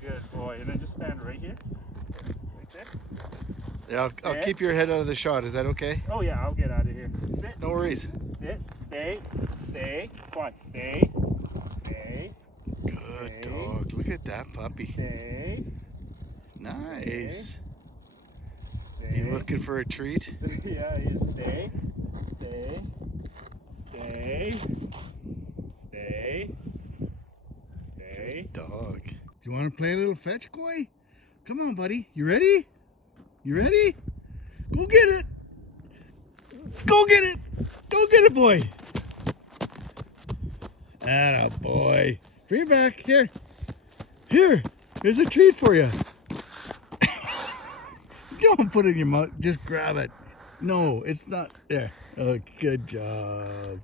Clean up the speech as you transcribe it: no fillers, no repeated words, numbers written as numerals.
Good boy. And then just stand right here. Right there. Yeah, I'll keep your head out of the shot. Is that okay? Oh yeah, I'll get out of here. Sit. No worries. Sit. Stay. Stay. Quiet. Stay. Stay. Good dog. Look at that puppy. Stay. Nice. Stay. You looking for a treat? Yeah, you stay. Stay. Stay. Stay. Stay. Good dog. Do you want to play a little fetch, Koi? Come on, buddy. You ready? You ready? Go get it. Go get it. Go get it, boy. Atta boy. Bring it back. Here. Here. Here's a treat for you. Don't put it in your mouth. Just grab it. No, it's not. There. Oh, good job.